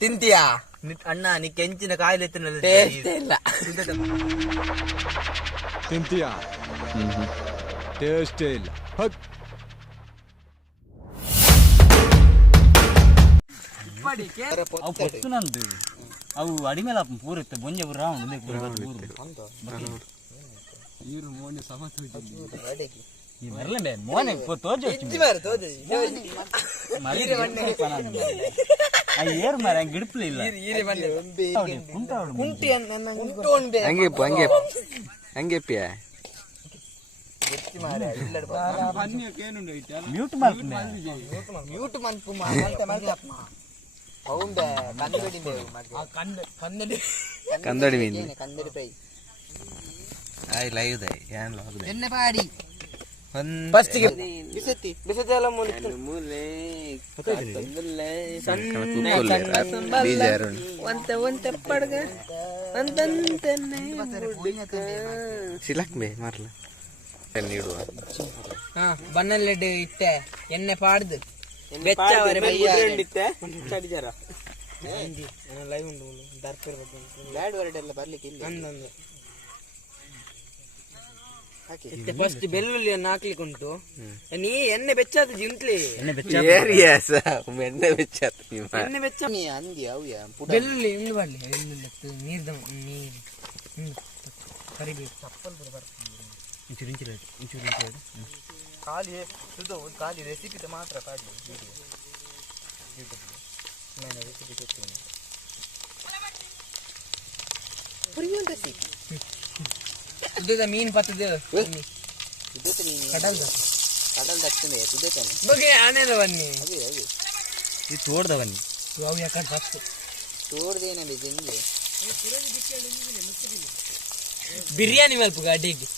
ತಿಂತೀಯಾ ಅಣ್ಣ ನೀ ಕೆಂಚಿನ ಕಾಯಿಲೆ ಇಲ್ಲ ತಿಂತೀಯಾ ಟೇಸ್ಟೇ ಇಲ್ಲ ನಂದು ಅವು ಅಡಿಮೇಲೆ ಪೂರತ್ತೆ ಬೊಂಜೆ ಏರ್ ಮರ ಗಿಡಪ್ಲಿ ಇಲ್ಲ ಹಂಗೆಪ್ಪಿಯ ಮ್ಯೂಟ್ ಕಂದಡಿ ಮೀನು ಮಾರ್ಲ ಬನ್ನಲ್ಲೆಡ್ ಇಟ್ಟೆ ಎಣ್ಣೆ ಪಾಡ್ದು ಲೈವ್ ಉಂಟು ಬ್ಯಾಡ್ ಹೊರಡೆಲ್ಲ ಬರ್ಲಿಕ್ಕೆ ಫಸ್ಟ್ ಬೆಳ್ಳುಳ್ಳಿಯನ್ನು ಹಾಕ್ಲಿಕ್ಕೆ ಉಂಟು ನೀ ಎಣ್ಣೆ ಬೆಚ್ಚಾದ ಜಿಂತ್ಲಿ ಎಣ್ಣೆ ಬೆಚ್ಚ ಬೆಳ್ಳುಳ್ಳಿ ಇಂದು ಬರ್ಲಿ ನೀರ್ದ ನೀರು ಕರಿಬೇಕು ಖಾಲಿ ರೆಸಿಪಿ ಮಾತ್ರ ಮೀನು ಪತ್ತದ ಬಗ್ಗೆ ಆನೆದ ಬನ್ನಿ ತೋಡ್ದ ಬನ್ನಿ ಅವು ಯಾಕಂದ್ರೆ ಫಸ್ಟ್ ತೋಡ್ದೇನಲ್ಲಿ ಬಿರಿಯಾನಿ ಮಲ್ಪ ಅಡಿಗೆ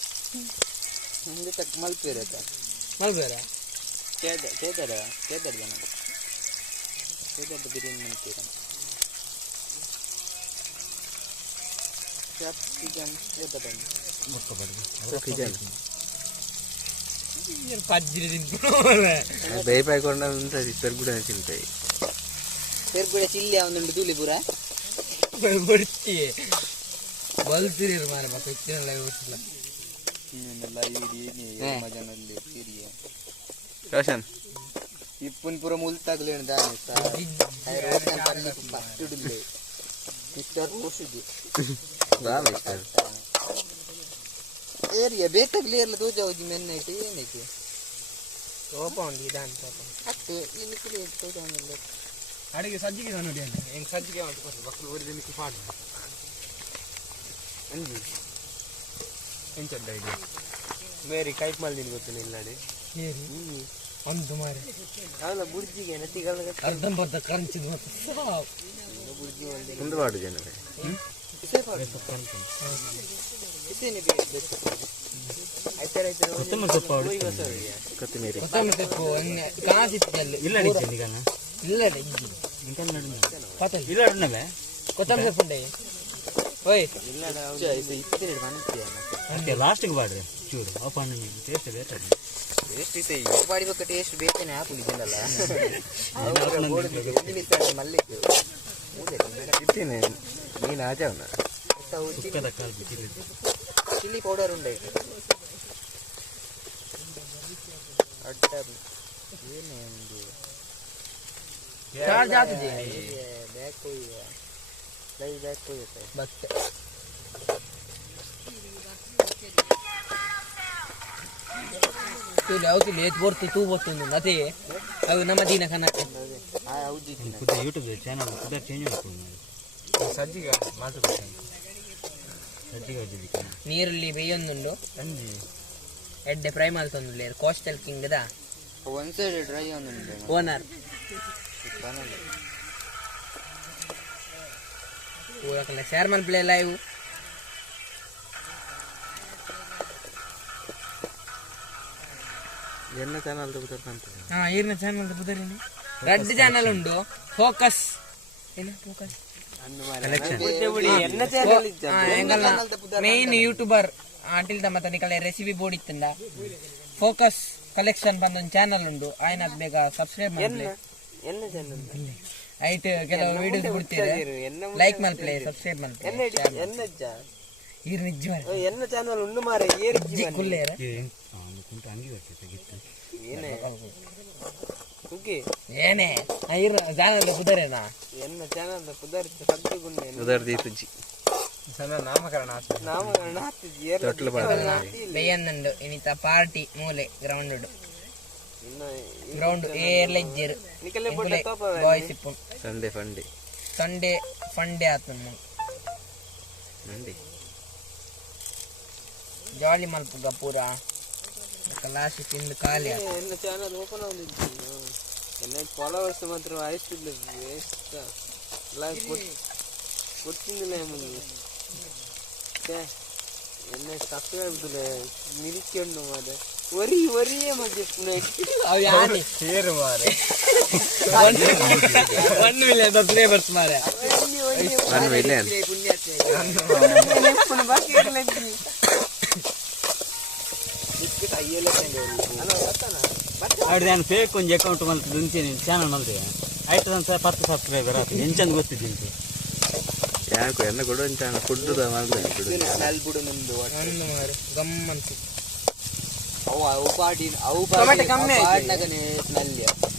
ಮಲ್ಪೇರ ಮಲ್ಪೇರ ಕೇದಾರ ಬಿರಿಯಾನಿ ಮಲ್ಪೇರ ಬೇಯ್ಪಾಯ್ಕೊಂಡ ಪೆರ್ಗುಡ ತಿಂತಾಯಿ ಪೆರ್ಗುಡ ಚಿಲ್ಲಿ ಅವನುಂಡು ತೂಲಿ ಪೂರ ಬಡ್ತಿ ಬಲ್ತಿರಿ ಮಾರ ಮಕ್ಕಳ ರೋಷನ್ ಇಪ್ಪನ್ ಪೂರ ಮುಲ್ತಾಗ್ಲಿ ಏರಿಯಾ ಬೇಕಾಗ್ಲಿ ಎಲ್ಲ ತೋಜ ಹೋಗಿ ಮೆನ್ನೈತೆ ಏನೈತೆ ಕೋಪ ಒಂದು ಇದಾನ್ ಅಷ್ಟೇ ಇಲ್ಲಿ ತೋಜ ಅಡಿಗೆ ಸಜ್ಜಿಗೆ ನೋಡಿ ಹೆಂಗ್ ಸಜ್ಜಿಗೆ ಮಾಡಿ ಮಕ್ಕಳು ಓದಿದ ಮಿಕ್ಕಿ ಪಾಡು ಅಂಜಿ ಎಂಚಡ್ಡ ಇದೆ ಬೇರೆ ಕೈಪ್ ಮಲ್ದಿನ ಗೊತ್ತಿಲ್ಲ ಇಲ್ಲಾಡಿ ಒಂದು ಮಾರಿ ಅಲ್ಲ ಬುರ್ಜಿಗೆ ನತಿಗಳ ಅರ್ಧಂಬರ್ಧ ಕರಂಚಿದ್ ಮತ್ತೆ ಬುರ್ಜಿ ಒಂದು ಪಾಡು ಜನರೇ ಕೊತ್ತಂಬರಿ ಸೊಪ್ಪು ಇಲ್ಲ ಕೊತ್ತಂಬರಿ ಸೊಪ್ಪು ಓಯ್ ಲಾಸ್ಟಿಗೆ ಬಾಡ್ರಿ ಚೂರು ಓಪನ್ ಟೇಸ್ಟ್ ಬೇಕಾದ್ರೆ ಟೇಸ್ಟ್ ಇದೆ ಬಾಡಿಬೇಕು ಟೇಸ್ಟ್ ಬೇಕೇನೆ ಹಾಕುಲಿ ಜನಲ್ಲ ಮಲ್ಲಿಗೆ ಇತ್ತೇನೆ ನೀನು ಆಜಾವನ ಚಿಲ್ಲಿ ಪೌಡರ್ ಉಂಡಾಯ್ತು ಅಡ್ಡ ಏನೇ ಒಂದು ಚಾರ್ಜ್ ಆಗ್ತದೆ ಬ್ಯಾಕ್ ಹೋಗಿ ಲೈವ್ ಬ್ಯಾಕ್ ಹೋಗುತ್ತೆ ಮತ್ತೆ ಯಾವತ್ತಿಲ್ಲ ಏತ್ ಬರ್ತು ತೂ ಬರ್ತುಂದು ಅದೇ ಅವು ನಮ್ಮ ದಿನ ಕನಕ್ಕೆ ಯೂಟ್ಯೂಬ್ ಚಾನಲ್ ಚೇಂಜ್ ಮಾಡ್ಕೊಂಡು ಸಜ್ಜಿಗೆ ನೀರುಳ್ಳಿ ಬೇಯೊಂದುಂಡು ಎಡ್ಡೆ ಫ್ರೈ ಮಾಡ್ತೊಂದು Coastal King the one side dry ಒಂದು ಓನರ್ ಊರಕಲ್ಲ ಶೇರ್ ಮಲ್ಪ್ಲೆ ಲೈವ್ ಎನ್ನ ಚಾನಲ್ ಈರ್ನ ಚಾನಲ್ ಬುದರಿನಿ ರೆಡ್ ಚಾನಲ್ ಉಂಡು ಫೋಕಸ್ ಫೋಕಸ್ ಮೇನ್ ಯೂಟ್ಯೂಬರ್ ಆಂಟಿಲ್ದ ಮತ್ತೆ ನಿಕಲೆ ರೆಸಿಪಿ ಬೋರ್ಡ್ ಇತ್ತಂದ ಫೋಕಸ್ ಕಲೆಕ್ಷನ್ ಬಂದೊಂದು ಚಾನಲ್ ಉಂಡು ಆಯ್ನ ಬೇಗ ಸಬ್ಸ್ಕ್ರೈಬ್ ಮಾಡಿ ಐಟ್ ಕೆಲವು ವಿಡಿಯೋಸ್ ಬಿಡ್ತೀರಿ ಲೈಕ್ ಮಲ್ಪ್ಲೆ ಸಬ್ಸ್ಕ್ರೈಬ್ ಮಲ್ಪ್ಲೆ ಈರ್ ನಿಜ ಎನ್ನ ಚಾನಲ್ ಉಂಡು ಮಾರೆ ಏರ್ ಕುಲ್ಲೇರ ಅಂಗಿ ಬರ್ತೈತೆ ಗಿತ್ತು ಏನೇ ಕುಕ್ಕೆ ಏನೇ ಈರ್ ಚಾನಲ್ ಕುದರೇನಾ ಎನ್ನ ಚಾನಲ್ ಕುದರ್ ಸದ್ದು ಗುನ್ನೆ ಉದರ್ದಿ ತುಜ್ಜಿ ಸಣ್ಣ ನಾಮಕರಣ ಆಗ್ತಿದ್ದಿ ಏರ್ ಬೇಯನ್ನಂಡು ಇನಿತ ಪಾರ್ಟಿ ಮೂಲೆ ಗ್ರೌಂಡ್ ಗ್ರೌಂಡ್ ಏರ್ಲೆಜ್ಜೆರು ಬಾಯ್ಸ್ ಇಪ್ಪು ಸಂಡೇ ಫಂಡೆ ಆತನು ಜಾಲಿ ಮಲ್ಪುಗ ಪೂರ ಲಾಸ್ಟ್ ತಿಂದು ಖಾಲಿ ಎನ್ನ ಚಾನಲ್ ಓಪನ್ ಆಗುದಿಲ್ಲ ಎನ್ನ ಫಾಲೋವರ್ಸ್ ಮಾತ್ರ ಆಯ್ತಿಲ್ಲ ವೇಸ್ಟ್ ಲೈಕ್ ಗೊತ್ತಿಲ್ಲ ಎನ್ನ ಸಬ್ಸ್ಕ್ರೈಬ್ ನಿಲ್ಕೊಂಡು ಮಾರೆ ಒರಿಯೇ ಮಧ್ಯೆ ಸೇರು ಮಾರೆ 1 ಮಿಲಿಯನ್ ಸಬ್ಸ್ಕ್ರೈಬರ್ಸ್ ಮಾರೆ 1 ಮಿಲಿಯನ್ ಅವ್ರದ್ದು ನಾನು ಫೇಕ್ ಒಂದು ಅಕೌಂಟ್ ಮಲ್ತದ್ದು ಮುಂಚೆ ಚಾನಲ್ ಮಲ್ತೆ ಆಯ್ತು ಅಂತ 10 ಸಬ್ಸ್ಕ್ರೈಬರ್ ಆಯ್ತು ಎಂಚಂದು ಗೊತ್ತಿದ್ದು ಯಾಕೋ ಎನ್ನ ಕೊಡು ಅಂತ ಫುಡ್ದು ಗಮ್ಮಂತು ಟೊಮೆಟೊ ಕಮ್ಮಿ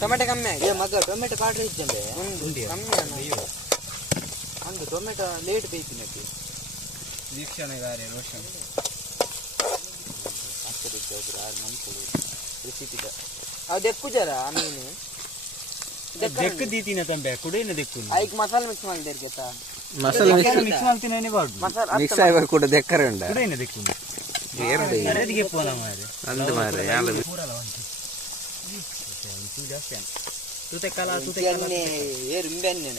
ಟೊಮೆಟೊ ಕಮ್ಮಿ ಆಗಿದೆ ಮಗ ಟೊಮೆಟೊ ಕಾಡ್ರೆ ಇದ್ದಂಡೆ ಕಮ್ಮಿ ಅಂದು ಟೊಮೆಟೊ ಲೇಟ್ ಬೇಯ್ತಿನಕ್ಕೆ ವೀಕ್ಷಣೆಗಾರೆ ರೋಷನ್ ರೆಸಿಪಿದ ಅದು ದೆಕ್ಕುಜಾರ ಮೀನು ದೆಕ್ಕು ದೀತಿನ ತಂಬೆ ಕುಡೇನ ದೆಕ್ಕು ಐಕ್ ಮಸಾಲೆ ಮಿಕ್ಸ್ ಮಾಡಿದೆ ಕೇತಾ ಮಸಾಲೆ ಮಿಕ್ಸ್ ಮಾಡ್ತೀನಿ ಮಿಕ್ಸ್ ಆಗಿ ಕೂಡ ದೆಕ್ಕರೆ ಉಂಡ ಕುಡೇನ ದೆಕ್ಕು ಅರೆದಿಗೆ ಪೋಲ ಮಾರೆ ಅಂದ ಮಾರೆ ಯಾಲ ತೂತೆ ಕಾಲ ಏರ್ ಇಂಬೆನ್ನೆ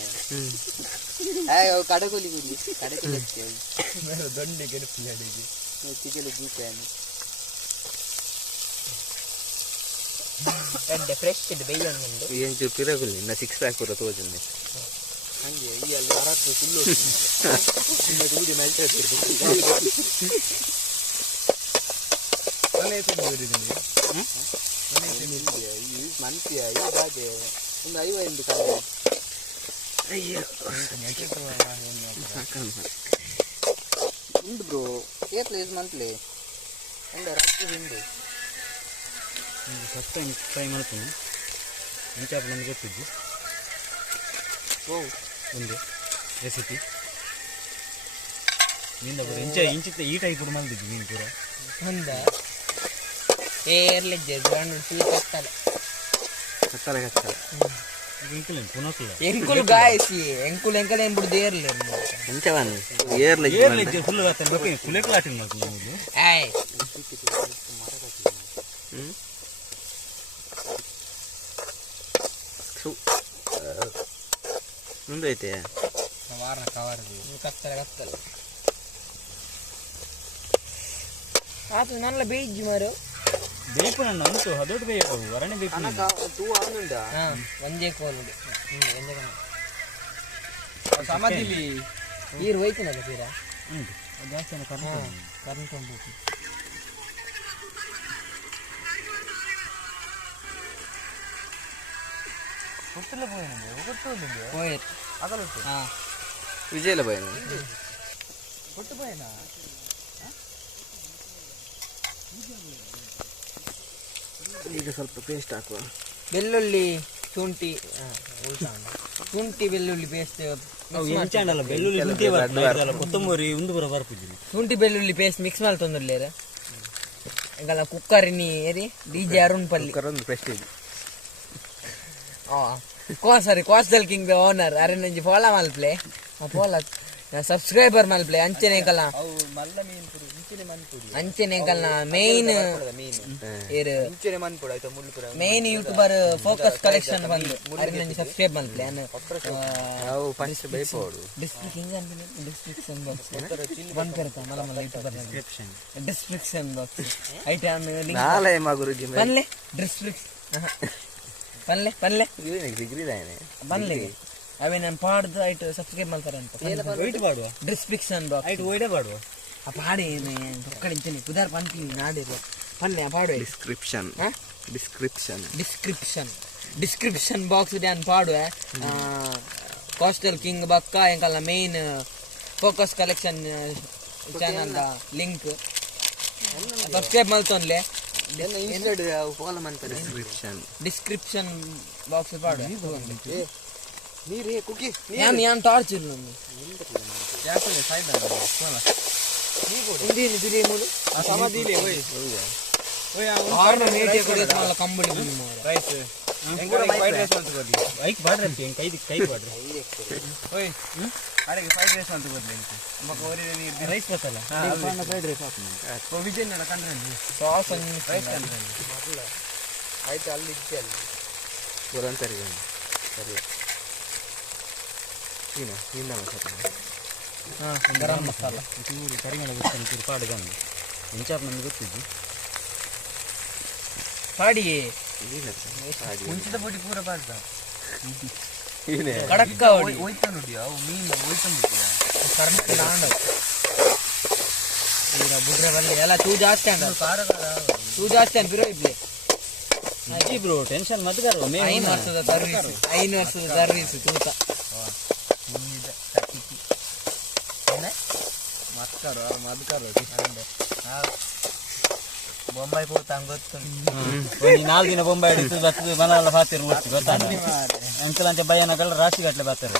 ಕಡಕೋಲಿ ಗುಡಿ ಕಡಕೋಲಿ ದೊಂಡೆ ಗೆಡಪಿ ಅಡಿಗೆ ಚಿಕಲೆ ಗೀತಾನೆ ಎಡ್ಡೆ ಫ್ರೆಶ್ ಇದೆ ಬೇಯೊಂದು ಏನು ಚೂರು ಪಿರಗುಲಿ ನಾ 6 ಪ್ಯಾಕ್ ಪೂರ ತೋಜನೆ ಹಂಗೆ ಈ ಅಲ್ಲಿ ಅರತ್ತು ಫುಲ್ಲು ತುಂಬಾ ದೂಡಿ ಮೆಲ್ಟ್ ಮಂತ್ಯ ಇದಾದೆ ಒಂದು 5 ಕಾಲ ಅಯ್ಯೋ ಉಂಟು ಬ್ರೋ ಏತ್ಲೆ ಮಂತ್ಲಿ ಒಂದು ರಾತ್ರಿ ಉಂಟು ಫಸ್ಟ್ ಟೈಮ್ ಟ್ರೈ ಮಾಡ್ತೀನಿ ಇಂಚಾಪ ನನಗೆ ಗೊತ್ತಿದ್ದು ಒಂದು ರೆಸಿಪಿ ನಿಂದ ಬರೋ ಇಂಚಿತ್ತ ಈ ಟೈಪ್ ಮಾಡಿದ್ದು ನೀನು ಪೂರ ಒಂದ ಏರ್ಲೆಜ್ಜೆ ಗ್ರೌಂಡ್ ಫುಲ್ ಕತ್ತಲೆ ಎಂಕುಲ್ ಗಾಯಸಿ ಎಂಕುಲ್ ಎಂಕಲ್ ಏನ್ ಬಿಡುದು ಏರ್ಲೆ ಎಂಚವಾನಿ ಏರ್ಲೆಜ್ಜೆ ಫುಲ್ ಕತ್ತಲೆ ಬೇಕು ಕುಲೆ ಕ್ಲಾಟಿಂಗ್ ಮಾಡ್ತೀನಿ ನೀವು ಏಯ್ ಮುಂದೈತೆ ವಾರನ ಕವರ್ದು ಕತ್ತಲೆ ಕತ್ತಲೆ ಆತು ನಲ್ಲ ಬೇಯ್ಜಿ ಮಾರು ಬೇಕು ನನ್ನ ಉಂಟು ಅದೊಟ್ಟು ಬೇಕು ವರಣೆ ಬೇಕು ಒಂದೇ ಕೋಲು ಸಮಾಧಿಲಿ ನೀರು ಹೋಯ್ತನಲ್ಲ ತೀರಾ ಉಂಟು ಜಾಸ್ತಿ ಕರೆಂಟ್ ಉಂಟು ವಿಜಯಲ ಬಯನ ಈಗ ಸ್ವಲ್ಪ ಪೇಸ್ಟ್ ಹಾಕುವ ಬೆಳ್ಳುಳ್ಳಿ ಶುಂಠಿ ಶುಂಠಿ ಬೆಳ್ಳುಳ್ಳಿ ಪೇಸ್ಟ್ ಬೆಳ್ಳುಳ್ಳಿ ಕೊತ್ತಂಬರಿ ಒಂದು ಬರ ಬರ್ತಿದ್ದೀನಿ ಶುಂಠಿ ಬೆಳ್ಳುಳ್ಳಿ ಪೇಸ್ಟ್ ಮಿಕ್ಸ್ ಮಾಡಿ ತೊಂದರ್ಲೇರ ಈಗ ಕುಕ್ಕರಿನಿ ಏರಿ ಡಿಜೆ ಅರುಣ್ ಪಲ್ಲಿ ಒಂದು ಪೇಸ್ಟ್ ಇದೆ ಕೋಸ್ಟಲ್ ಕಿಂಗ್ ಓನರ್ ಅರೆ ನಂಜಿ ಫಾಲೋ ಮಲ್ಪ್ಲೆ ಫಾಲೋ ಸಬ್ಸ್ಕ್ರೈಬರ್ ಮಲ್ಪ್ಲೆ ಅಂಚೆನೆ ಕಲ ಅಂಚೆನೆ ಕಲ್ನ main main YouTuber focus collection ಬಂದು ಅರೆ ನಂಜಿ ಸಬ್ಸ್ಕ್ರೈಬ್ ಮಲ್ಪ್ಲೆ ಡಿಸ್ಕ್ರಿಪ್ಷನ್ ಬಾಕ್ಸ್ ಬಂದ್ ಕರ್ತ ಮಲ ಮಲ ಯೂಟ್ಯೂಬರ್ ಡಿಸ್ಕ್ರಿಪ್ಷನ್ ಬಾಕ್ಸ್ ಐಟಮ್ ಬನ್ಲೆ ಡಿಸ್ಕ್ರಿಪ್ಷನ್ ಬನ್ಲೆ ಅವೇ ನಾನು ಪಾಡ್ದು ಆಯ್ತು ಸಬ್ಸ್ಕ್ರೈಬ್ ಮಾಡ್ತಾರೆ ಅಂತ ಡಿಸ್ಕ್ರಿಪ್ಷನ್ ಬಾಕ್ಸ್ ಆಯ್ತು ಒಯ್ಡೆ ಮಾಡುವ ಆ ಪಾಡಿ ಕಡಿತೀನಿ ಕುದಾರ್ ಪಂತೀನಿ ನಾಡಿರು ಪಲ್ಲೆ ಪಾಡುವೆ ಡಿಸ್ಕ್ರಿಪ್ಷನ್ ಬಾಕ್ಸ್ ಡ್ಯಾನ್ ಪಾಡುವೆ ಕಾಸ್ಟಲ್ ಕಿಂಗ್ ಬಕ್ಕ ಎಂಕಲ್ನ main focus collection channel link subscribe ಮಾಡ್ತೊನ್ಲೆ ಫಾಲೋ ಮಾಡ್ತಾರೆ ಡಿಸ್ಕ್ರಿಪ್ಷನ್ ಬಾಕ್ಸ್ ಪಾಡು ನೀರು ಕುಕ್ಕಿ ಯಾನ್ ಟಾರ್ಚ್ ಇಲ್ಲ ಕಂಬಳಿ ರೈಸ್ ಫ್ರೈಡ್ ರೈಸ್ ಅಂತ ಕೊಡ್ಲಿ ಐಕ್ ಬಾಡ್ರಿ ಕೈ ಬಾಡ್ರಿ ಅಡಿಗೆ ಫ್ರೈಡ್ ರೈಸ್ ಅಂತ ಕೊಡ್ಲಿ ರೈಸ್ ಗೊತ್ತಲ್ಲ ಫ್ರೈಡ್ ರೈಸ್ ವಿಜಯ್ ನಡ ಕಂಡ್ರೆ ಸಾಸ್ ರೈಸ್ ಕಂಡ್ರೆ ಆಯ್ತು ಅಲ್ಲಿ ಇದ್ದೆ ಅಲ್ಲಿ ಬರಂತಾರೆ ಸರಿ ಏನು ನಿಂದ ಗರಂ ಮಸಾಲ ಚೂರು ಕರಿಮೆಣ ಗೊತ್ತಾನೆ ಪಾಡು ಬಂದು ಎಂಚಾಪ್ ನಮ್ಗೆ ಗೊತ್ತಿದ್ದು ಪಾಡಿ ಮುಂಚಿತ ಪುಡಿ ಪೂರ ಪಾಡ್ದ ಕಡಕ್ಕ ಹೋಯ್ತಾ ನೋಡಿ ಅವು ಮೀನು ಹೋಯ್ತಾ ನೋಡಿಯಾ ಕರೆಂಟ್ ಲಾಂಡ್ ಬುಡ್ರೆ ಬಲ್ಲಿ ಎಲ್ಲ ತೂ ಜಾಸ್ತಿ ಅಂಡ ತೂ ಜಾಸ್ತಿ ಅಂತ ಬಿರೋ ಇದ್ಲಿ ಅಜ್ಜಿ ಬ್ರೋ ಟೆನ್ಷನ್ ಮದ್ಗಾರ 5 ವರ್ಷದ ಸರ್ವಿಸ್ ತೂತ ಮದ್ಕರು ಬೊಂಬೈ ಪೋತಾ ಗೊತ್ತು 4 ದಿನ ಬೊಂಬೈ ಹಿಡಿದು ಬರ್ತದೆ ಮನೆಲ್ಲ ಪಾತಿರು ಮುಟ್ಟಿ ಗೊತ್ತಾಗ ಎಂಕಲಂಚ ಭಯನಗಳ ರಾಶಿ ಗಟ್ಟಲೆ ಬರ್ತಾರೆ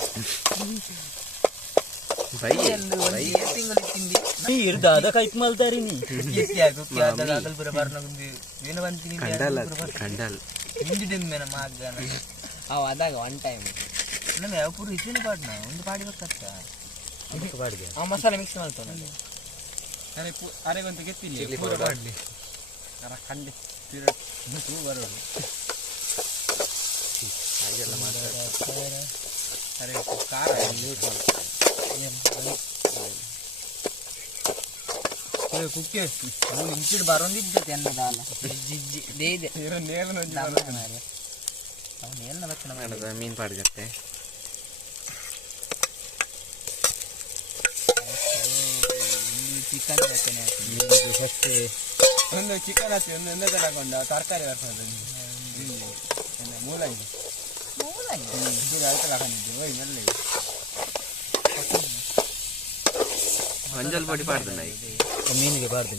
ಇರ್ದ ಅದ ಕೈಕ್ ಮಲ್ತಾರಿ ನೀ ಅವ ಅದಾಗ ಒನ್ ಟೈಮ್ ಪೂರ ಇಚ್ಚಿನ ಪಾಡ್ನ ಒಂದು ಪಾಡಿ ಗೊತ್ತಾಗ್ತ ಬಾಡಿಗೆ ಆ ಮಸಾಲೆ ಮಿಕ್ಸ್ ಮಾಡ್ತಾನೆ ಅರೆಗೊಂದು ಗೆತ್ತಿಲ್ಲ ಪೂರ ಬಾಡ್ಲಿ ಕಂಡಿ ಬರೋದು ಹಾಗೆಲ್ಲ ಮಾತಾಡ್ತಾರೆ ಅರೆ ಖಾರ ಕುಕ್ಕೆ ಇಂಚಿಡ್ ಬರೋದಿದ್ದೆ ಅನ್ನದಾಲ ಇದೆ ಮೀನ್ ಪಾಡ್ಗತ್ತೆ ಚಿಕನ್ ಜೊತೆನೆ ಒಂದು ಚಿಕನ್ ಹಚ್ಚಿ ಒಂದೇ ತಗೊಂಡ ತರಕಾರಿ ಮೂಲಂಗಿ ಮಂಜಲ್ ಪೊಡಿ ಪಾಡ್ದ ಮೀನಿಗೆ ಬಾರ್ದು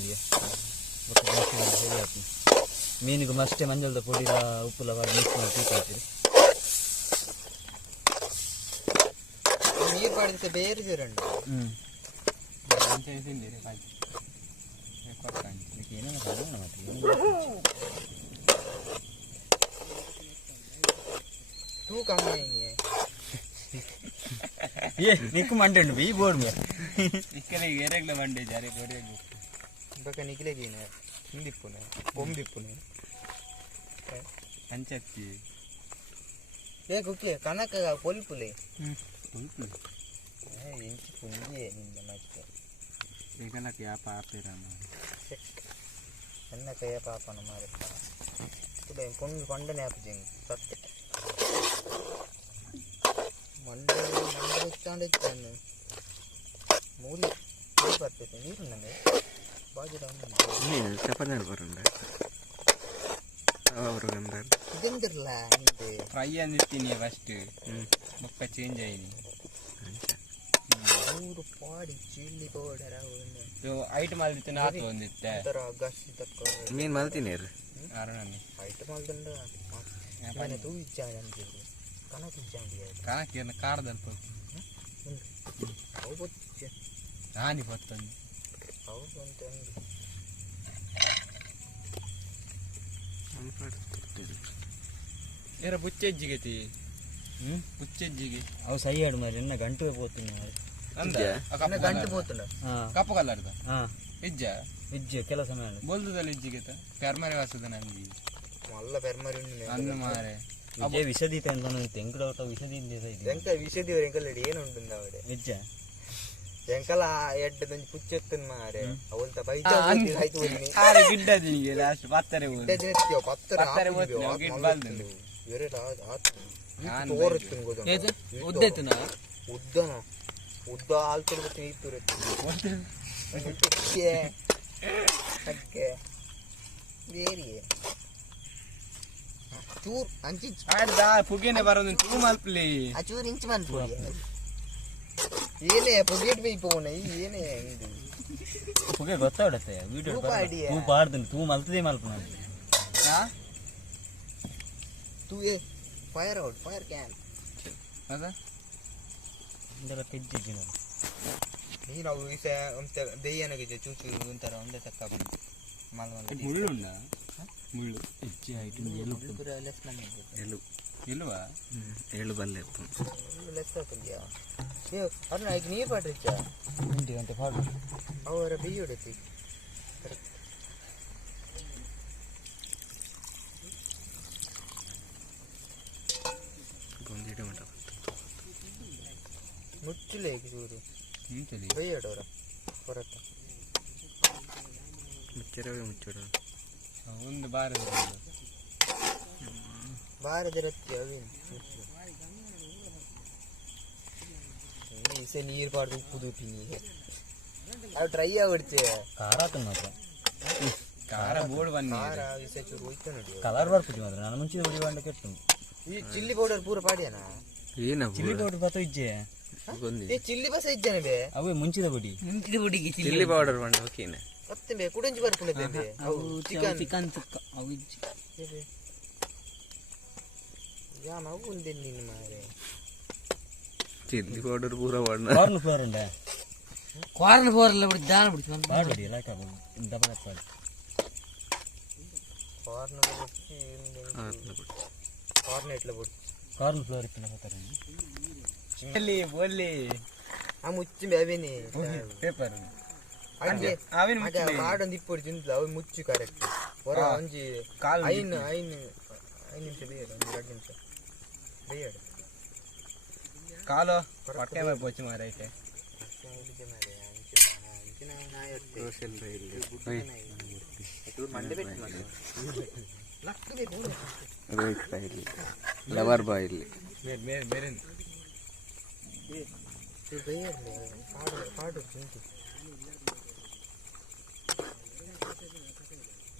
ಮೀನಿಗೆ ಅಷ್ಟೇ ಮಂಜಲ್ದ ಪುಡಿ ಉಪ್ಪುಲ ಮಿಕ್ಸ್ ಮಾಡಿ ಟೀಕಾಗ್ತೀರಿ ನೀರು ಪಾಡಿದ್ರೆ ಬೇರೆ ಜೀರಂಡು तू कम नहीं है ये निक मंडे भी बोर्ड में इकले एरेगले मंडे जारे कोरेगु बका निकलेगी ना हिंदिपुने बोंबिपुने अंचक्ति ये कुके कनक पोलपुले इंची पुंजे निंದ ಮತ್ತೆ ಈಗನಕ್ಕೆ ಯಾ ಪಾಪೇರನ ಅನ್ನಕ್ಕೆ ಯಾ ಪಾಪನ ಮಾರಪ್ಪ ಇದು ಪೊಂದು ಕೊಂಡನೆ ಹಾಕಿದ್ದೀನಿ ಸತ್ಯ ಮಂಡೆ ಇಟ್ಟಾಂಡಿದ್ದಾನೆ ಮೂಲಿ ಬರ್ತೈತೆ ನೀರು ನನಗೆ ಬಾಜು ನೀನು ಚಪಾತಿ ಬರೋಣ ಅವರು ಇದಂದಿರಲ್ಲ ನಿಂದೆ ಫ್ರೈ ಅಂದಿರ್ತೀನಿ ಫಸ್ಟ್ ಮುಕ್ಕ ಚೇಂಜ್ ಆಯ್ನಿ ಮೂರು ಪಾಡಿ ಚಿಲ್ಲಿ ಪೌಡರ್ ಐಟಮ್ ಅಲ್ದಿತ್ತು ನಾಲ್ಕು ಒಂದಿತ್ತೆ ಮೀನು ಮಲ್ತೀನಿ ಆರಣಿ ಐಟಮ್ ಅಲ್ದಂಡ ಮನೆ ತೂ ಇಚ್ಚಾಂಡಿ ಅಂತಿದ್ರು ಕನಕ ಇಚ್ಚಾಂಡಿ ಕನಕ ಕಾರದಲ್ಪ ಅವು ಬೊಚ್ಚೆ ನಾನಿ ಬತ್ತಂದು ಅವು ಬಂತ ಏರ ಬುಚ್ಚೆಜ್ಜಿಗೆ ಬುಚ್ಚೆಜ್ಜಿಗೆ ಅವು ಸೈ ಆಡು ಮಾರಿ ಎನ್ನ ಗಂಟು పోతుంది ಗಂಟು పోతుండ ಕಪ್ಪು ಕಲರ್ ಇಜ್ಜ ಇಜ್ಜ ಕೆಲಸ ಮಾಡಿ ಬೋಲ್ದದಲ್ಲಿ ಇಜ್ಜಿಗೆ ಪೆರ್ಮರಿ ವಾಸದ ನಮ್ಗೆ ಮಲ್ಲ ಪೆರ್ಮರಿ ಅನ್ನ ಮಾರೆ ಇಜ್ಜೆ ವಿಷದೀತ ಅಂತ ತೆಂಕಡೋಟ ವಿಷದಿಂದ ಎಂಕ ವಿಷದಿ ಎಂಕಲ್ಲಡಿ ಏನು ಉಂಟು ಅವಡೆ ಇಜ್ಜ ಎಂಕಲ ಎಡ್ಡದೊಂದು ಪುಚ್ಚೆತ್ತನ್ ಮಾರೆ ಅವಲ್ತ ಬೈಜ ಆಯ್ತು ಬನ್ನಿ ಆರೆ ಗಿಡ್ಡದಿನಿಗೆ ಲಾಸ್ಟ್ ಪತ್ತರೆ ಊರು ಗಿಡ್ಡದಿನಿಗೆ ಪತ್ತರೆ ಗಿಡ್ ಬಾಲ್ದಂದು ಬೇರೆ ಆತು ತೋರುತ್ತು ಗೊತ್ತ ಏದು ಉದ್ದೈತನ ಉದ್ದನ ಉದ್ದ ಆಲ್ತದ ಬತ್ತಿ ಇತ್ತು ಬೇರೆ ಚೂರ್ ಅಂಚಿ ಆಡ್ದಾ ಪುಗೇನೆ ಬರೋದು ತೂ ಮಲ್ಪಲಿ ಆ ಚೂರ್ ಇಂಚು ಮನ್ಪು ಏನೇ ಪೊಗೇಟ್ ಬೈ ಪೋನ ಏನೇ ಇದು ಪುಗೆ ಗೊತ್ತಾಡುತ್ತೆ ವಿಡಿಯೋ ತೂ ಪಾಡ್ತೀನಿ ತೂ ಮಲ್ತದೆ ಮಲ್ಪ ಹಾ तू ये फायर आउट फायर कैन ಅದ ಇಂದರ ತೆಜ್ಜಿ ನೀ ನಾವು ಇಸೆ ಅಂತ ಬೇಯನಗೆ ಚೂಚು ಒಂತರ ಒಂದೇ ತಕ್ಕ ಮಾಲ್ ಮಾಲ್ ಮುಳ್ಳು ಉಂಡ ಮುಳ್ಳು ಹೆಚ್ಚಿ ಐಟು ಎಲು ಪೂರ ಲೆಸ್ ನಮಗೆ ಎಲು ಇಲ್ವಾ ಎಳು ಬಲ್ಲೆ ಲೆಸ್ ಆಗ್ತಿದ್ಯಾ ಏ ಅರ್ನ ಈಗ ನೀರು ಪಾಟ್ರಿಚ್ಚ ಇಂಟಿ ಅಂತ ಪಾಡು ಅವರ ಬೇಯೋಡತಿ ಮುಚ್ಚಲೇ ಚೂರು ಮುಂಚಲಿ ಬೇಯೋಡವ್ರ ಹೊರತ ಮುಚ್ಚರವೇ ಮುಚ್ಚೋಡ ಒಂದು ಬಾರದ ಬಾರದ ರತ್ತಿ ಅವೇನು ಇಸೆ ನೀರು ಪಾಡ್ದು ಉಪ್ಪು ದೂಪಿ ನೀ ಅದು ಟ್ರೈ ಆಗ್ಬಿಡ್ತೆ ಖಾರ ಆತನ ಮಾತ್ರ ಖಾರ ಬೋರ್ಡ್ ಬನ್ನಿ ಖಾರ ಇಸೆ ಚೂರು ಹೋಯ್ತು ನೋಡಿ ಕಲರ್ ಬರ್ಪುಜಿ ಮಾತ್ರ ನಾನು ಮುಂಚಿದ ಹುಡಿ ಬಾಂಡ ಕೆಟ್ಟು ಈ ಚಿಲ್ಲಿ ಪೌಡರ್ ಪೂರ ಪಾಡ್ಯಾನ ಚಿಲ್ಲಿ ಪೌಡರ್ ಬತ್ತ ಇಜ್ಜೆ ಏ ಚಿಲ್ಲಿ ಬಸ ಇದ್ದಾನೆ ಬೇ ಅವೇ ಮುಂಚಿದ ಹುಡಿ ಚಿಲ್ಲಿ ಪೌಡರ್ ಬಂದು ಓಕೆನೆ ಮತ್ತೆ ಬೇ ಕುಡಂಜಿ ಬರ್ಕೊಂಡೆ ಬೇ ಅವು ಚಿಕನ್ ಚಿಕನ್ ಚುಕ್ಕ ಅವು ಇಜ್ಜೆ ಯಾ ನಾವು ಒಂದೇ ನಿನ್ನ ಮಾರೆ ಚಿಲ್ಲಿ ಪೌಡರ್ ಪೂರ ಬಣ್ಣ ಕಾರ್ನ್ ಫ್ಲೋರ್ ಉಂಡೆ ಕಾರ್ನ್ ಫ್ಲೋರ್ ಎಲ್ಲ ಬಿಡಿ ದಾನ ಬಿಡಿ ಮಾಡ್ಬಿಡಿ ಎಲ್ಲ ದಪ್ಪ ದಪ್ಪ ಕಾರ್ನ್ ಕಾರ್ನ್ ಎಟ್ಲ ಬಿಡಿ ಕಾರ್ನ್ ಫ್ಲೋರ್ ಇತ್ತಿನ ಹೋಗ್ತಾರೆ ಚಿಲ್ಲಿ ಬೋಲ್ಲಿ ಆ ಮುಚ್ಚಿ ಬೇಬೇನಿ ಪೇಪರ್ ಹಂಗೆ ಆವಿನ ಹಾಗೆ ಮಾಡೊಂದು ಇಪ್ಪಡು ತಿಂದ್ಲ ಅವು ಮುಚ್ಚು ಕರೆಕ್ಟ್ ಹೊರ ಒಂಜಿ ಕಾಲು ಐನು ನಿಮಿಷ ಬೇಡ ಒಂದು 2 ನಿಮಿಷ ಬೇಡ ಕಾಲು ಹೊಟ್ಟೆ ಮೇಲೆ ಪೋಚಿ ಮಾರೈತೆ ಲವರ್ ಬಾಯ್ ಇಲ್ಲಿ ಬೇರೆ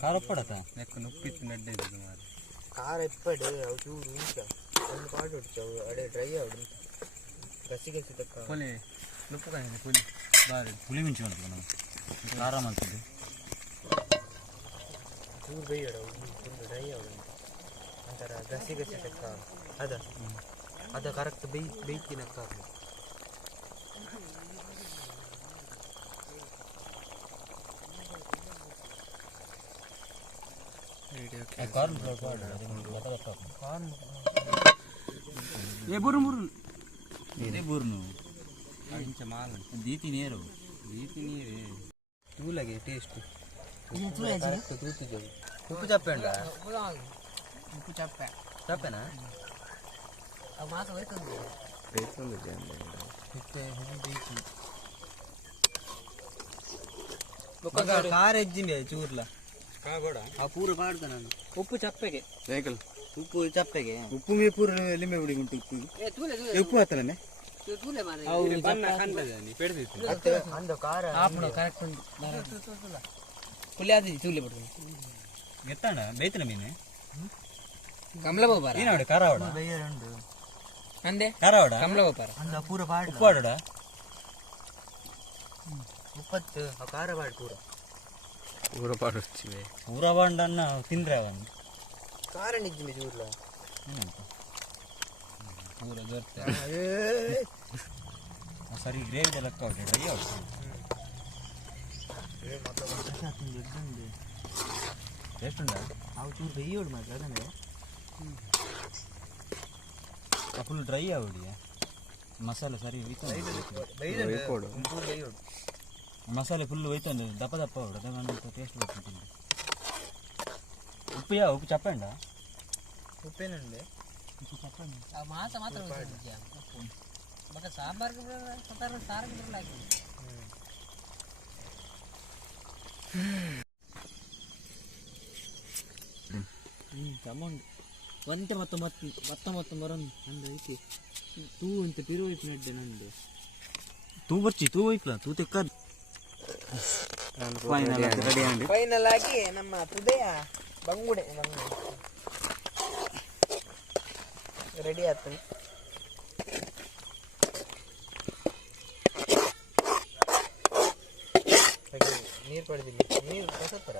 ಖಾರ ಪಡತ ನೆಕ್ಕು ನುಪ್ಪಿತ್ತು ನಡ್ಡೆ ಇದು ಮಾರ ಖಾರ ಇಪ್ಪಡೆ ಅವು ಚೂರು ಇಂಚ ಒಂದು ಪಾಡು ಹೊಡಿச்சு ಅವು ಅಡೆ ಡ್ರೈ ಆಡು ಗಸಿ ಗಸಿ ತಕ್ಕ ಪುಲಿ ನುಪ್ಪು ಕಾಯಿದೆ ಪುಲಿ ಬಾರಿ ಹುಳಿ ಮಿಂಚು ಮಾಡ್ತೀವಿ ನಾವು ಖಾರ ಮಾಡ್ತಿದ್ದೆ ಚೂರು ಬೇಯಡ ಒಂದು ಡ್ರೈ ಆಡು ಒಂಥರ ಗಸಿ ಗಸಿ ತಕ್ಕ ಅದ ಕರೆಕ್ಟ್ ಬೇಯ್ತಿನಕ್ಕ ಕಾರ್ನ್ ಫ್ಲೋರ್ ಪಾಡು ದಪ್ಪ ಕಾರ್ನ್ ఏ బుర్రు బుర్రు ఇదే బుర్రును ಇಂಚ ಮಾಲ್ ದೀತಿ ನೀರು ತೂಲಗೆ ಟೇಸ್ಟ್ ಕರೆಕ್ಟ್ ತೂತಿಗೆ ಉಪ್ಪು ಚಪ್ಪೆ ಉಂಟಾ ಉಪ್ಪು ಚಪ್ಪೆ ಚಪ್ಪೆನಾ ಅವು ಮಾತ್ರ ಹೋಯ್ತಂದು ಖಾರ ಹೆಜ್ಜಿಂಬೆ ಚೂರ್ಲ ಆ ಪೂರ ಪಾಡ್ದ ನಾನು ಉಪ್ಪು ಚಪ್ಪೆಗೆ ಸೈಕಲ್ ಉಪ್ಪು ಚಪ್ಪೆಗೆ ಉಪ್ಪು ಮೇ ಪೂರ ಲಿಂಬೆ ಬಿಡಿ ಉಂಟು ಉಪ್ಪು ಏ ತೂಲೆ ಉಪ್ಪು ಹತ್ತಲನೆ ತೂಲೆ ಮಾರೆ ಬಣ್ಣ ಕಂಡದ ನೀ ಪೆಡ್ದಿತ್ತು ಮತ್ತೆ ಅಂದ ಖಾರ ಆಪಣ ಕರೆಕ್ಟ್ ಉಂಟು ಕುಲ್ಲಿ ಆದಿ ತೂಲೆ ಬಿಡ್ತೀನಿ ಎತ್ತಣ ಬೇಯ್ತಿನ ಮೀನೆ ಕಮಲ ಬೋಪಾರ ಏನಾಡ ಖಾರ ಆವಡ ಬೇಯರುಂಡು ಅಂದೆ ಖಾರ ಆವಡ ಕಮಲ ಬೋಪಾರ ಅಂದ ಪೂರ ಪಾಡ್ ಉಪ್ಪು ಆಡೋಡ ಉಪ್ಪತ್ತು ಆ ಖಾರ ಪಾಡ್ ಪೂರ ಊರ ಪಾಡು వచ్చిವೆ ಪೂರ ಬಾಂಡನ್ನ ತಿಂದ್ರೆ ಅವನು ಖಾರ ನಿಜ್ಜಿಂಬೆ ಚೂರ್ಲ ಪೂರ ಜೊತೆ ಸರಿ ಗ್ರೇವಿ ಲೆಕ್ಕ ಹೊಟ್ಟೆ ಡ್ರೈ ಆಗುತ್ತೆ ಟೇಸ್ಟ್ ಉಂಟಾ ಅವು ಚೂರು ಬೇಯೋಡು ಮಾತ್ರ ಅದನ್ನೇ ಫುಲ್ ಡ್ರೈ ಆಗುಡಿ ಮಸಾಲೆ ಸರಿ ಬೇಯೋಡು ಮಸಾಲೆ ಫುಲ್ ಹೋಯ್ತಂದು ದಪ್ಪ ದಪ್ಪ ಹೊಡ ಟೇಸ್ಟ್ ಬರ್ತದೆ ಉಪ್ಪು ಉಪ್ಪು ಚಪ್ಪಂಡ ಉಪ್ಪೇನುಂಡೆ ಆ ಮಾಸ ಮಾತ್ರ ಉಪ್ಪು ಮತ್ತೆ ಸಾಂಬಾರ್ಗೆ ಬಿಡಲ್ಲ ಸಾರಿಗೆ ಬಿಡಲ್ಲ ತಗೊಂಡು ಒಂತೆ ಮತ್ತೊಂಬತ್ತು ಬರೋದು ನಂದು ಐತಿ ತೂ ಅಂತ ಪಿರುವೈತು ನೆಡ್ಡೆ ನಂದು ತೂ ಬರ್ಚಿ ತೂ ಹೋಯ್ತಲ್ಲ ತೂ ತೆಕ್ಕ ಫೈನಲ್ ಆಗಿ ನಮ್ಮ ಹೃದಯ ಬಂಗುಡೆ ರೆಡಿ ಆಯ್ತು ನೀರು ಪಡೆದಿಲ್ಲ ನೀರು ಕಸತ್ತರ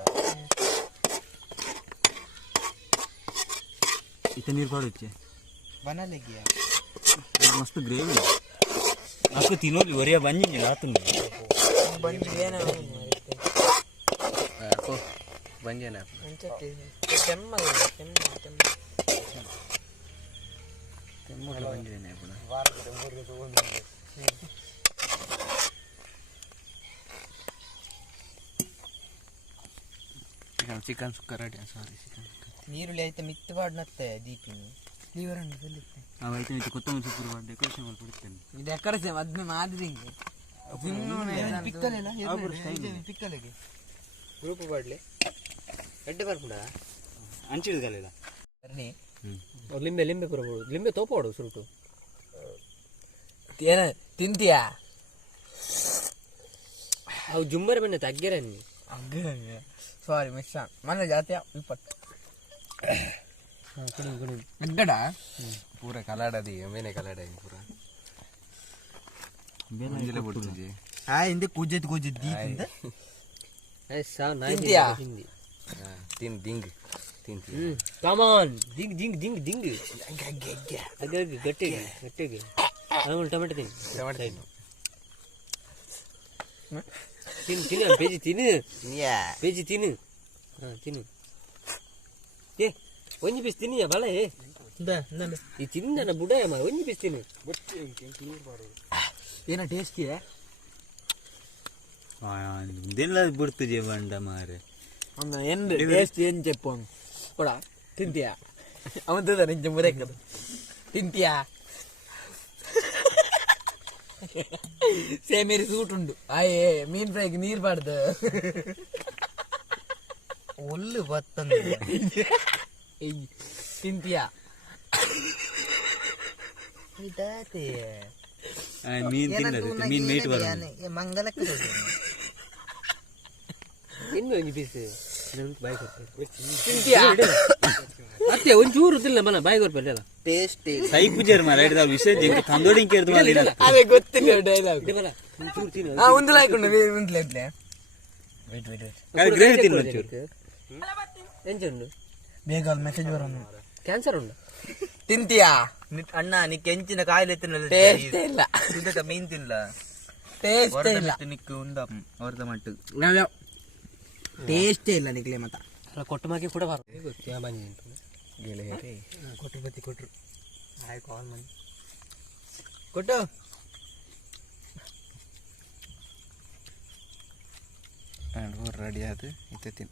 इथे नीर पाडूचे बनाले की मस्त ग्रेवी आपको तीनों वरिया बन जाएंगे ना तुम बन गया ना आपको बन जाना बन जाना चिकन सुक्कर सारी चिकन ನೀರುಳ್ಳಿ ಐತೆ ಮಿತ್ತು ಬಾಡ್ನತ್ತೆ ದೀಪಿನಿ ನೀವರನ್ನು ಸಲ್ಲಿತ್ತೆ ಅವೈತೆ ಇದು ಕೊತ್ತಂಬರಿ ಸೊಪ್ಪು ಮಾಡಿ ಡೆಕೋರೇಷನ್ ಮಾಡಿ ಕೊಡ್ತೇನೆ ಇದು ಡೆಕೋರೇಷನ್ ಅದ್ನ ಮಾದ್ರಿ ಪಿಕ್ಕಲೆಗೆ ಗ್ರೂಪ್ ಬಾಡ್ಲಿ ಎಡ್ಡೆ ಬರ್ಬಿಡ ಅಂಚಿಡ್ಗಲ್ಲ ಸರಿ ಲಿಂಬೆ ಲಿಂಬೆ ಬರಬಹುದು ಲಿಂಬೆ ತೋಪಾಡು ಸುರುಟು ಏನ ತಿಂತೀಯಾ ಅವು ಜುಂಬರ್ ಬನ್ನಿ ತಗ್ಗೆರ ನೀ ಸಾರಿ ಮಿಸ್ ಮನೆ ಜಾತಿಯ ವಿಪತ್ತು ಅಗ್ಗಡ पूरा कलाड़ा दी मैंने कलाड़ा है पूरा बेना बोलते जी हां इंदे कुजत दी तिंद ऐसा ना तिंदिया तीन दिंग तीन कम ऑन दिंग दिंग दिंग दिंग अगर गट्टे गट्टे हम टमाटर तीन टमाटर तीन तीन पेजी तीन या पेजी तीन हां तीन ये ಒಂಜಿ ಪೀಸ್ ತಿನ್ನಿಯ ಬಲೆ ಈ ತಿನ್ನ ಬುಡಾಯ ಮಾ ಒಂಜಿ ಪೀಸ್ ತಿನ್ನು ಏನ ಟೇಸ್ಟಿ ಇದೆಲ್ಲ ಬಿಡ್ತಿದ್ಯಾ ಬಂಡ ಮಾರೆ ಒಂದು ಎಂಡ್ ಟೇಸ್ಟ್ ಏನ್ చెప్పు ಕೊಡ ತಿಂತೀಯಾ ಅವಂತದ ನಿಂಜ ಮುರೇಕದು ತಿಂತೀಯಾ ಸೇಮೇರಿ ಸೂಟ್ ಉಂಡು ಆಯೇ ಮೀನ್ ಫ್ರೈಗೆ ನೀರು ಬಾಡ್ದು ಒಳ್ಳು ಬತ್ತಂದು ತಿಂತೀಯಾ ಮೀನ್ ತಿನ್ನದು ಮೀನ್ ಮೇಟ್ ಬರೋದು ಮಂಗಲಕ್ಕೆ ತಿನ್ನು ಒಂಜಿ ಪೀಸ್ ಬಾಯಿ ಕೊಡ್ತಾರೆ ತಿಂತೀಯಾ ಮತ್ತೆ ಒಂಚೂರು ತಿನ್ನ ಮನ ಬಾಯಿ ಕೊಡ್ಬೇಡ ಟೇಸ್ಟ್ ಸೈ ಪೂಜಾರ್ ಮಾರ ಹಿಡಿದ ವಿಷಯ ಜಿಂಕ ತಂದೋಡಿ ಕೇರ್ದು ಮಾಡಿಲ್ಲ ಅದೇ ಗೊತ್ತಿಲ್ಲ ಡೈಲಾಗ್ ಬಲ ಒಂಚೂರು ತಿನ್ನು ಆ ಒಂದು ಲಾಯ್ಕೊಂಡು ಒಂದು ಇದ್ಲೆ ವೇಟ್ ವೇಟ್ ಗ್ರೇವಿ ತಿನ್ನು ಒಂಚೂರು ಎಂಚುಂಡು ಬೇಗ ಅಲ್ಲಿ ಮೆಸೇಜ್ ಬರೋನು ಕ್ಯಾನ್ಸರ್ ಉಂಡು ತಿಂತೀಯಾ ಅಣ್ಣ ನೀ ಕೆಂಚಿನ ಕಾಯಿಲೆ ತಿನ್ನಲ್ಲ ಟೇಸ್ಟ್ ಇಲ್ಲ ಇದಕ್ಕೆ ಮೀನ್ ತಿನ್ನಲ್ಲ ಟೇಸ್ಟ್ ಇಲ್ಲ ನಿಕ್ಕು ಉಂಡ ಅವ್ರದ ಮಟ್ಟು ಟೇಸ್ಟ್ ಇಲ್ಲ ನಿಕ್ಲೆ ಮತ್ತ ಅಲ್ಲ ಕೊಟ್ಟ ಮಾಗಿ ಕೂಡ ಬಾರ ಗೊತ್ತಿ ಆ ಬಂದಿ ಗೆಳೆಯರೇ ಕೊಟ್ರು ಬತ್ತಿ ಕೊಟ್ರು ಹಾಯ್ ಕಾಲ್ ಮಾಡಿ ಕೊಟ್ಟು ರೆಡಿ ಆಯ್ತು ಇತ್ತೆ ತಿನ್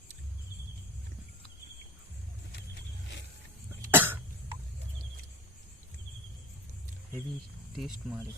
ಹೆವಿ ಟೇಸ್ಟ್ ಮಾಡಿ